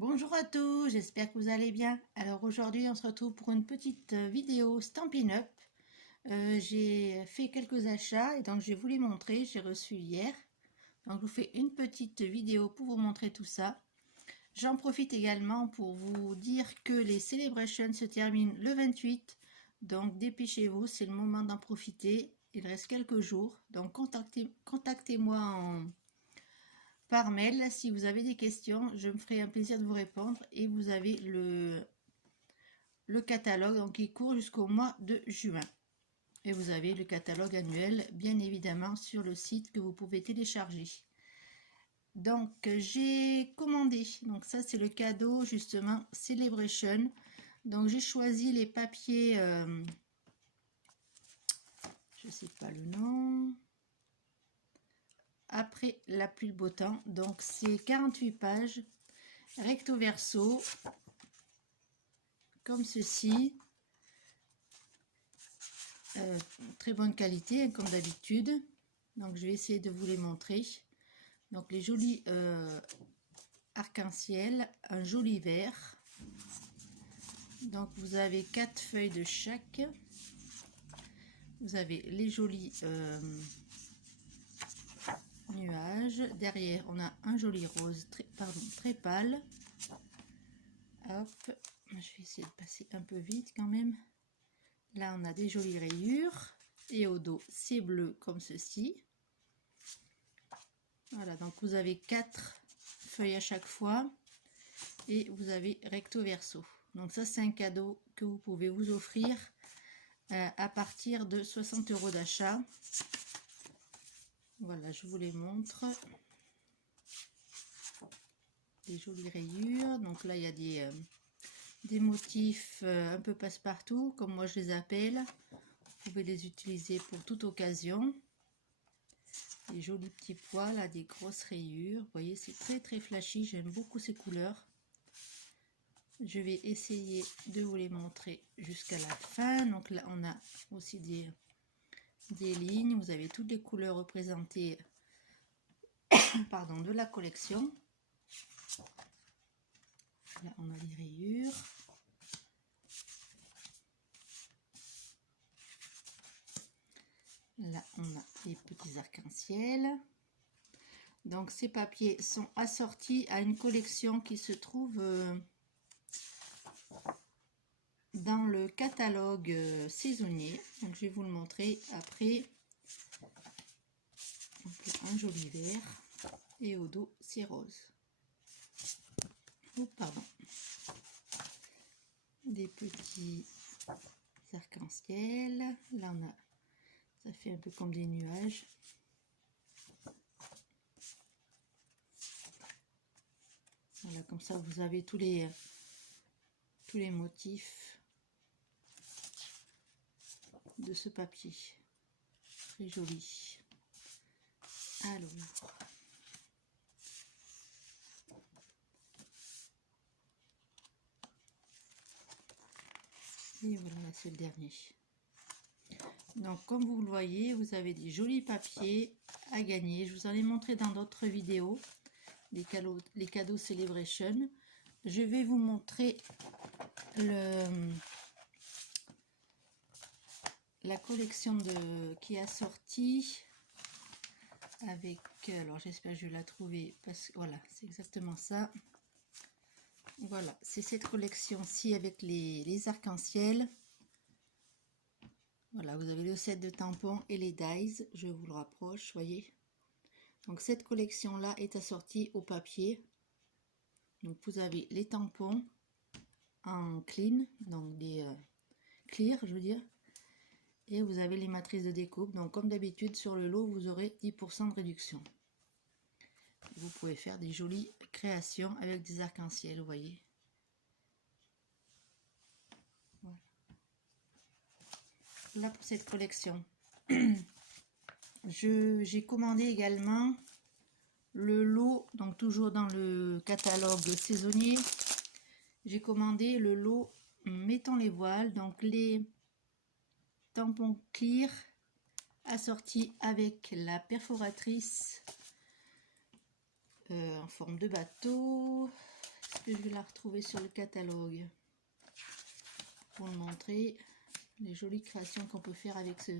Bonjour à tous, j'espère que vous allez bien. Alors aujourd'hui on se retrouve pour une petite vidéo Stampin' Up. J'ai fait quelques achats et donc je vais vous les montrer, j'ai reçu hier. Donc je vous fais une petite vidéo pour vous montrer tout ça. J'en profite également pour vous dire que les celebrations se terminent le 28. Donc dépêchez-vous, c'est le moment d'en profiter. Il reste quelques jours, donc contactez-moi par mail si vous avez des questions, je me ferai un plaisir de vous répondre. Et vous avez le catalogue donc, qui court jusqu'au mois de juin. Et vous avez le catalogue annuel bien évidemment sur le site que vous pouvez télécharger. Donc j'ai commandé, donc ça c'est le cadeau justement Celebration. Donc j'ai choisi les papiers, je sais pas le nom, après la pluie le beau temps. Donc c'est 48 pages recto verso comme ceci, très bonne qualité hein, comme d'habitude. Donc je vais essayer de vous les montrer. Donc les jolis arc-en-ciel, un joli vert. Donc vous avez 4 feuilles de chaque. Vous avez les jolis nuages. Derrière on a un joli rose très pâle. Hop, je vais essayer de passer un peu vite quand même. Là on a des jolies rayures et au dos c'est bleu comme ceci. Voilà, donc vous avez 4 feuilles à chaque fois et vous avez recto verso. Donc ça c'est un cadeau que vous pouvez vous offrir à partir de 60 € d'achat. Voilà, je vous les montre. Des jolies rayures. Donc là il y a des motifs un peu passe-partout comme moi je les appelle. Vous pouvez les utiliser pour toute occasion. Des jolis petits pois là, des grosses rayures. Vous voyez, c'est très flashy, j'aime beaucoup ces couleurs. Je vais essayer de vous les montrer jusqu'à la fin. Donc là on a aussi des lignes, vous avez toutes les couleurs représentées pardon, de la collection. Là on a les rayures. Là on a les petits arcs-en-ciel. Donc ces papiers sont assortis à une collection qui se trouve dans le catalogue saisonnier. Donc je vais vous le montrer après. Donc, un joli vert et au dos c'est rose. Oh, pardon. Des petits arc-en-ciel. Là on a, ça fait un peu comme des nuages. Voilà, comme ça vous avez tous les motifs de ce papier. Très joli. Alors, et voilà, c'est le dernier. Donc comme vous le voyez, vous avez des jolis papiers à gagner. Je vous en ai montré dans d'autres vidéos, les cadeaux Celebration. Je vais vous montrer la collection qui a sorti avec, alors j'espère que je vais la trouver, parce que voilà, c'est exactement ça. Voilà, c'est cette collection-ci avec les arcs-en-ciel. Voilà, vous avez le set de tampons et les dies, je vous le rapproche, voyez. Donc cette collection-là est assortie au papier. Donc vous avez les tampons en clean, donc des clear, je veux dire. Et vous avez les matrices de découpe. Donc comme d'habitude sur le lot, vous aurez 10% de réduction. Vous pouvez faire des jolies créations avec des arcs-en-ciel, vous voyez. Voilà. Là pour cette collection. J'ai commandé également le lot, donc toujours dans le catalogue saisonnier. J'ai commandé le lot Mettons les voiles, donc les tampons clear assortis avec la perforatrice en forme de bateau Est-ce que je vais la retrouver sur le catalogue pour le montrer? Les jolies créations qu'on peut faire avec ce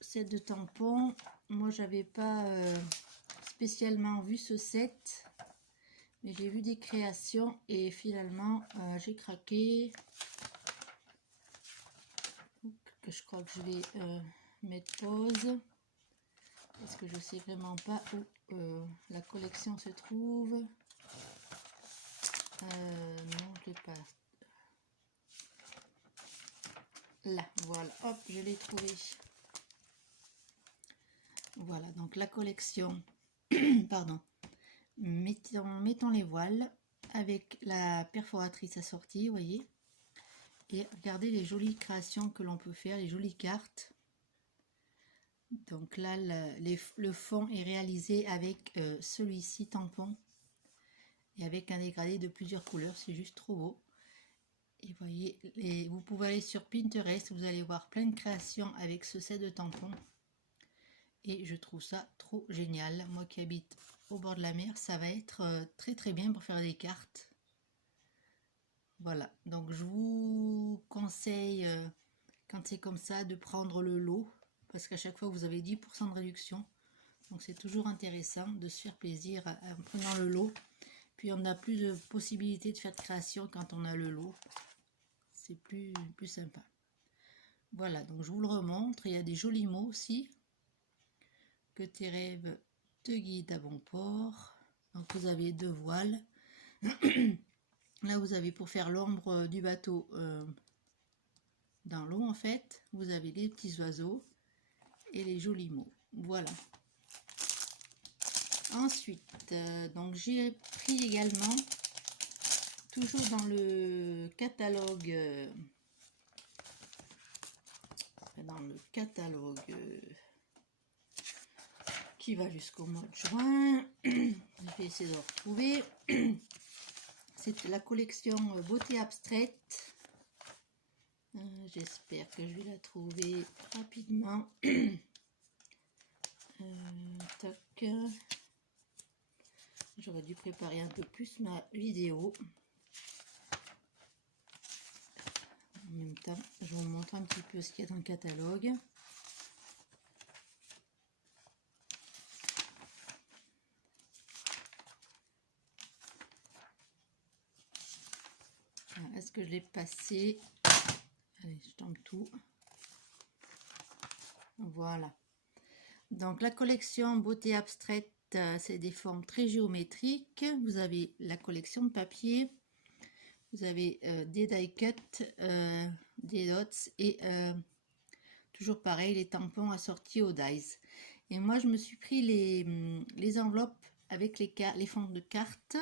set de tampons. Moi, j'avais pas spécialement vu ce set, mais j'ai vu des créations et finalement j'ai craqué. Que je crois que je vais mettre pause parce que je sais vraiment pas où la collection se trouve. Non, je l'ai pas. Là, voilà, hop, je l'ai trouvé. Voilà, donc la collection, pardon, mettons les voiles avec la perforatrice assortie, vous voyez. Et regardez les jolies créations que l'on peut faire, les jolies cartes. Donc là, le fond est réalisé avec celui-ci tampon et avec un dégradé de plusieurs couleurs, c'est juste trop beau. Et voyez, vous pouvez aller sur Pinterest, vous allez voir plein de créations avec ce set de tampons. Et je trouve ça trop génial. Moi qui habite au bord de la mer, ça va être très très bien pour faire des cartes. Voilà, donc je vous conseille, quand c'est comme ça, de prendre le lot. Parce qu'à chaque fois, vous avez 10% de réduction. Donc c'est toujours intéressant de se faire plaisir en prenant le lot. Puis on a plus de possibilités de faire de création quand on a le lot. C'est plus sympa. Voilà, donc je vous le remontre. Il y a des jolis mots aussi. Que tes rêves te guident à bon port. Donc vous avez 2 voiles. Là vous avez pour faire l'ombre du bateau dans l'eau en fait. Vous avez les petits oiseaux et les jolis mots. Voilà. Ensuite, donc j'ai pris également, toujours dans le catalogue, qui va jusqu'au mois de juin. Je vais essayer de le retrouver. C'est la collection Beauté Abstraite. J'espère que je vais la trouver rapidement. Tac. J'aurais dû préparer un peu plus ma vidéo. En même temps, je vous montre un petit peu ce qu'il y a dans le catalogue. Est-ce que je l'ai passé? Allez, je tombe tout. Voilà. Donc la collection Beauté Abstraite, c'est des formes très géométriques. Vous avez la collection de papier. Vous avez des die cut, des dots et toujours pareil, les tampons assortis aux dies. Et moi, je me suis pris les enveloppes avec les fonds de cartes.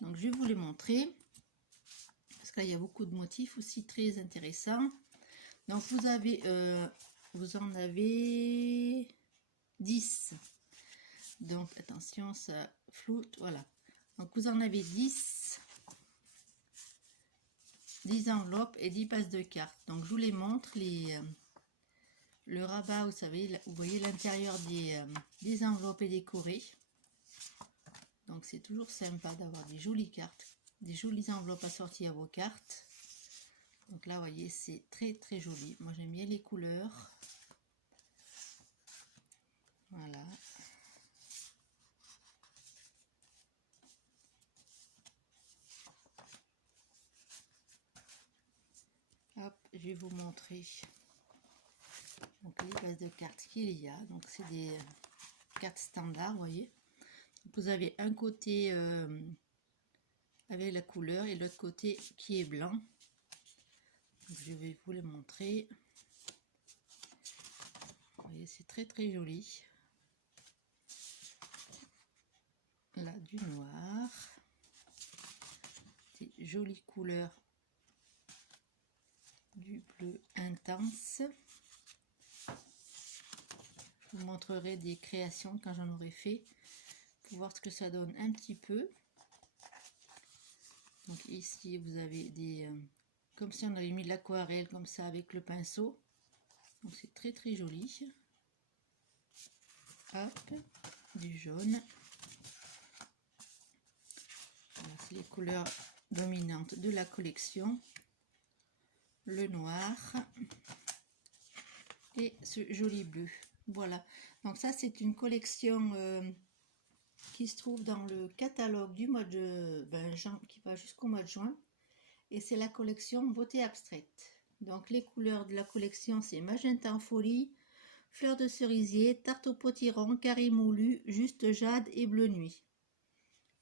Donc, je vais vous les montrer. Parce que là, il y a beaucoup de motifs aussi très intéressants. Donc, vous en avez 10. Donc, attention, ça floute. Voilà. Donc, vous en avez 10 enveloppes et 10 passes de cartes. Donc, je vous les montre. Le rabat, vous savez, vous voyez l'intérieur des enveloppes est décoré. Donc, c'est toujours sympa d'avoir des jolies cartes, des jolies enveloppes assorties à vos cartes. Donc là, vous voyez, c'est très très joli. Moi, j'aime bien les couleurs. Voilà. Hop, je vais vous montrer donc les bases de cartes qu'il y a. Donc, c'est des cartes standards, vous voyez. Donc, vous avez un côté avec la couleur et l'autre côté qui est blanc. Donc, je vais vous les montrer. Vous voyez, c'est très très joli. Là, du noir. Des jolies couleurs. Du bleu intense. Je vous montrerai des créations quand j'en aurai fait pour voir ce que ça donne un petit peu. Donc ici vous avez des comme si on avait mis de l'aquarelle comme ça avec le pinceau. Donc c'est très très joli. Hop, du jaune. Voilà, les couleurs dominantes de la collection, le noir et ce joli bleu. Voilà, donc ça c'est une collection qui se trouve dans le catalogue du mois de qui va jusqu'au mois de juin, et c'est la collection Beauté Abstraite. Donc les couleurs de la collection, c'est magenta en folie, fleur de cerisier, tarte au potiron, carré moulu, juste jade et bleu nuit.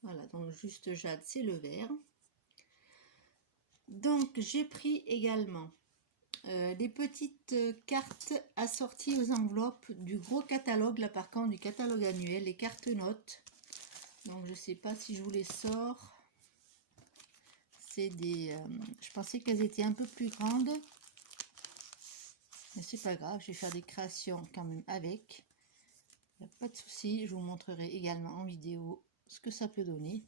Voilà, donc juste jade, c'est le vert. Donc j'ai pris également des petites cartes assorties aux enveloppes du gros catalogue, là par contre du catalogue annuel, les cartes notes. Donc je sais pas si je vous les sors. C'est des... je pensais qu'elles étaient un peu plus grandes. Mais c'est pas grave, je vais faire des créations quand même avec. Il n'y a pas de souci, je vous montrerai également en vidéo ce que ça peut donner.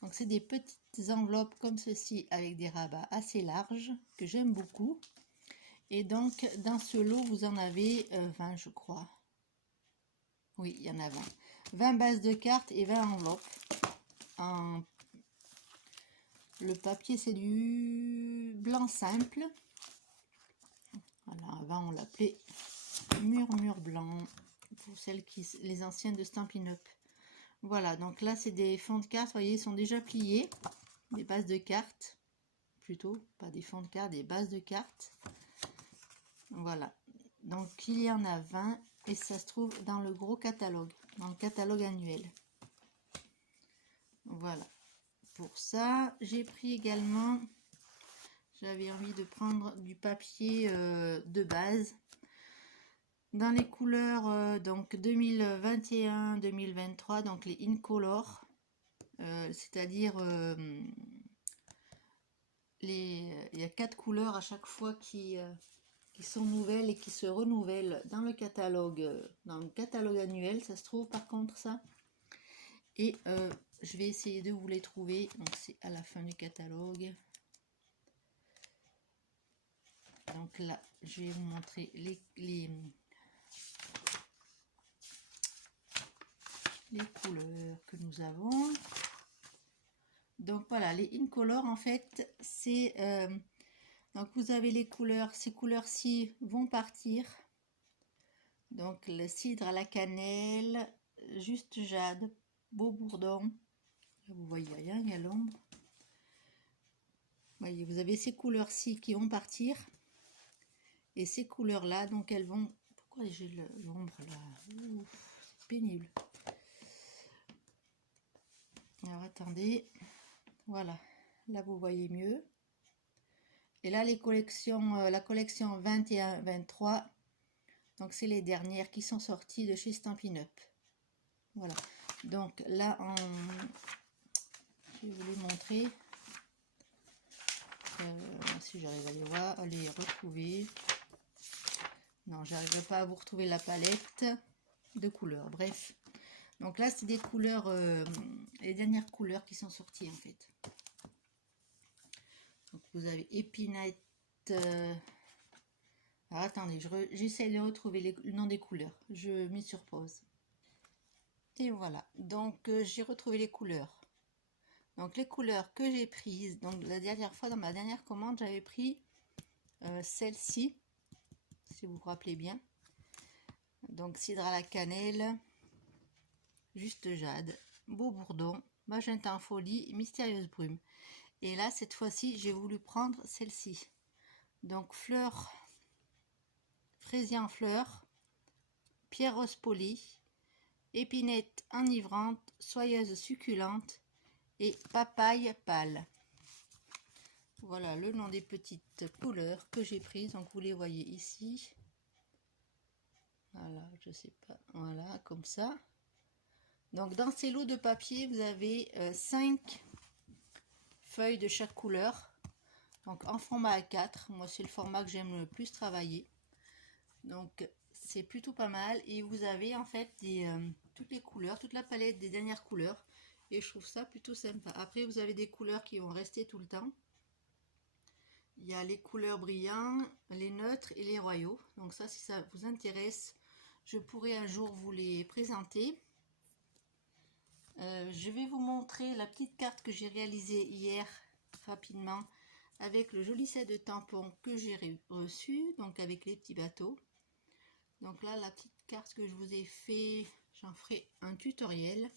Donc c'est des petites enveloppes comme ceci avec des rabats assez larges que j'aime beaucoup. Et donc dans ce lot vous en avez 20 je crois. Oui, il y en a 20. 20 bases de cartes et 20 enveloppes. Le papier c'est du blanc simple. Voilà, avant on l'appelait murmure blanc pour celles qui, les anciennes de Stampin' Up. Voilà, donc là c'est des fonds de cartes, vous voyez, ils sont déjà pliés, des bases de cartes, plutôt, pas des fonds de cartes, des bases de cartes. Voilà, donc il y en a 20 et ça se trouve dans le gros catalogue, dans le catalogue annuel. Voilà, pour ça, j'ai pris également, j'avais envie de prendre du papier de base, dans les couleurs donc 2021-2023, donc les Incolor, c'est-à-dire il y a 4 couleurs à chaque fois qui sont nouvelles et qui se renouvellent dans le catalogue annuel, ça se trouve par contre ça. Et je vais essayer de vous les trouver, donc c'est à la fin du catalogue. Donc là, je vais vous montrer les couleurs que nous avons. Donc voilà, les Incolor en fait, c'est donc vous avez les couleurs, ces couleurs-ci vont partir. Donc le cidre à la cannelle, juste jade, beau bourdon. Là, vous voyez rien, il y a l'ombre. Voyez, vous avez ces couleurs-ci qui vont partir. Et ces couleurs-là, donc elles vont... Pourquoi j'ai l'ombre là? C'est pénible. Alors attendez, voilà, là vous voyez mieux. Et là les collections, la collection 21-23, donc c'est les dernières qui sont sorties de chez Stampin' Up. Voilà, donc là je vais vous les montrer. Si j'arrive à les voir, à les retrouver. Non, j'arriverai pas à vous retrouver la palette de couleurs, bref. Donc là, c'est des couleurs, les dernières couleurs qui sont sorties en fait. Donc vous avez Épinette. Alors attendez, j'essaie de retrouver le nom des couleurs. Je mets sur pause. Et voilà, donc j'ai retrouvé les couleurs. Donc les couleurs que j'ai prises, donc la dernière fois dans ma dernière commande, j'avais pris celle-ci, si vous vous rappelez bien. Donc cidre à la cannelle, juste jade, beau bourdon, magenta en folie, mystérieuse brume. Et là cette fois-ci j'ai voulu prendre celle-ci. Donc fleur, fraisier en fleurs, pierre rose polie, épinette enivrante, soyeuse succulente et papaye pâle. Voilà le nom des petites couleurs que j'ai prises. Donc vous les voyez ici. Voilà, je sais pas, voilà, comme ça. Donc dans ces lots de papier, vous avez 5 feuilles de chaque couleur. Donc en format A4, moi c'est le format que j'aime le plus travailler. Donc c'est plutôt pas mal. Et vous avez en fait toutes les couleurs, toute la palette des dernières couleurs. Et je trouve ça plutôt sympa. Après vous avez des couleurs qui vont rester tout le temps. Il y a les couleurs brillantes, les neutres et les royaux. Donc ça, si ça vous intéresse, je pourrais un jour vous les présenter. Je vais vous montrer la petite carte que j'ai réalisée hier rapidement avec le joli set de tampons que j'ai reçu, donc avec les petits bateaux. Donc là, la petite carte que je vous ai fait, j'en ferai un tutoriel.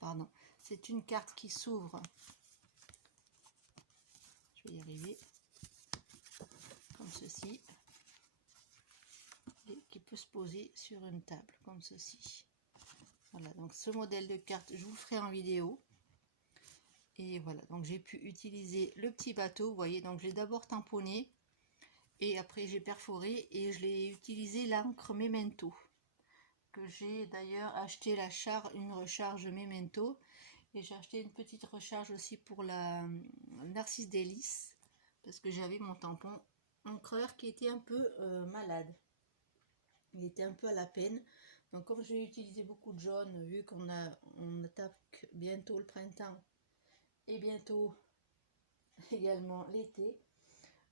Pardon, c'est une carte qui s'ouvre. Je vais y arriver. Comme ceci. Et qui peut se poser sur une table, comme ceci. Voilà, donc ce modèle de carte, je vous le ferai en vidéo. Et voilà, donc j'ai pu utiliser le petit bateau, vous voyez, donc j'ai d'abord tamponné. Et après j'ai perforé et je l'ai utilisé l'encre Memento. Que j'ai d'ailleurs acheté une recharge Memento. Et j'ai acheté une petite recharge aussi pour la Narcisse Délice. Parce que j'avais mon tampon encreur qui était un peu malade. Il était un peu à la peine. Donc comme j'ai utilisé beaucoup de jaune, vu qu'on attaque bientôt le printemps et bientôt également l'été,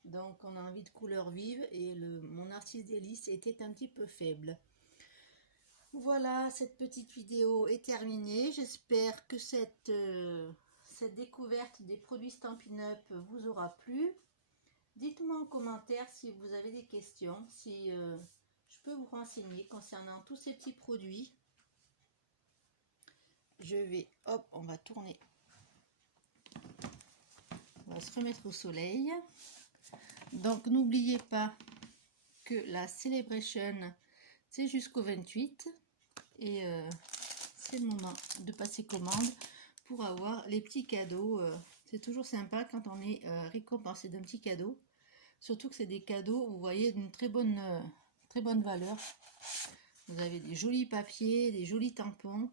donc on a envie de couleurs vives et mon Narcisse Délice était un petit peu faible. Voilà, cette petite vidéo est terminée. J'espère que cette découverte des produits Stampin' Up vous aura plu. Dites-moi en commentaire si vous avez des questions, si je peux vous renseigner concernant tous ces petits produits. Je vais, hop, on va tourner. On va se remettre au soleil. Donc n'oubliez pas que la Celebration, c'est jusqu'au 28. Et c'est le moment de passer commande pour avoir les petits cadeaux. C'est toujours sympa quand on est récompensé d'un petit cadeau. Surtout que c'est des cadeaux, vous voyez, d'une très bonne valeur. Vous avez des jolis papiers, des jolis tampons.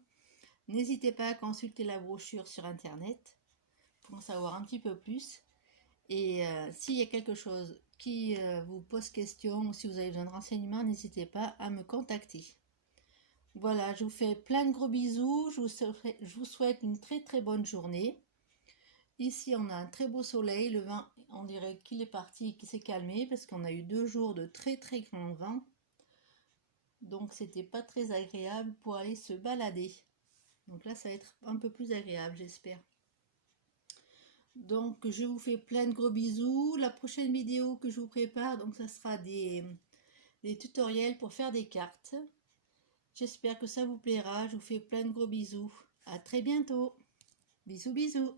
N'hésitez pas à consulter la brochure sur internet pour en savoir un petit peu plus. Et s'il y a quelque chose qui vous pose question ou si vous avez besoin de renseignements, n'hésitez pas à me contacter. Voilà, je vous fais plein de gros bisous. Je vous souhaite une très bonne journée. Ici, on a un très beau soleil. Le vent, on dirait qu'il est parti, qu'il s'est calmé parce qu'on a eu 2 jours de très grand vent. Donc, c'était pas très agréable pour aller se balader. Donc là, ça va être un peu plus agréable, j'espère. Donc, je vous fais plein de gros bisous. La prochaine vidéo que je vous prépare, donc ça sera des tutoriels pour faire des cartes. J'espère que ça vous plaira. Je vous fais plein de gros bisous. À très bientôt. Bisous, bisous.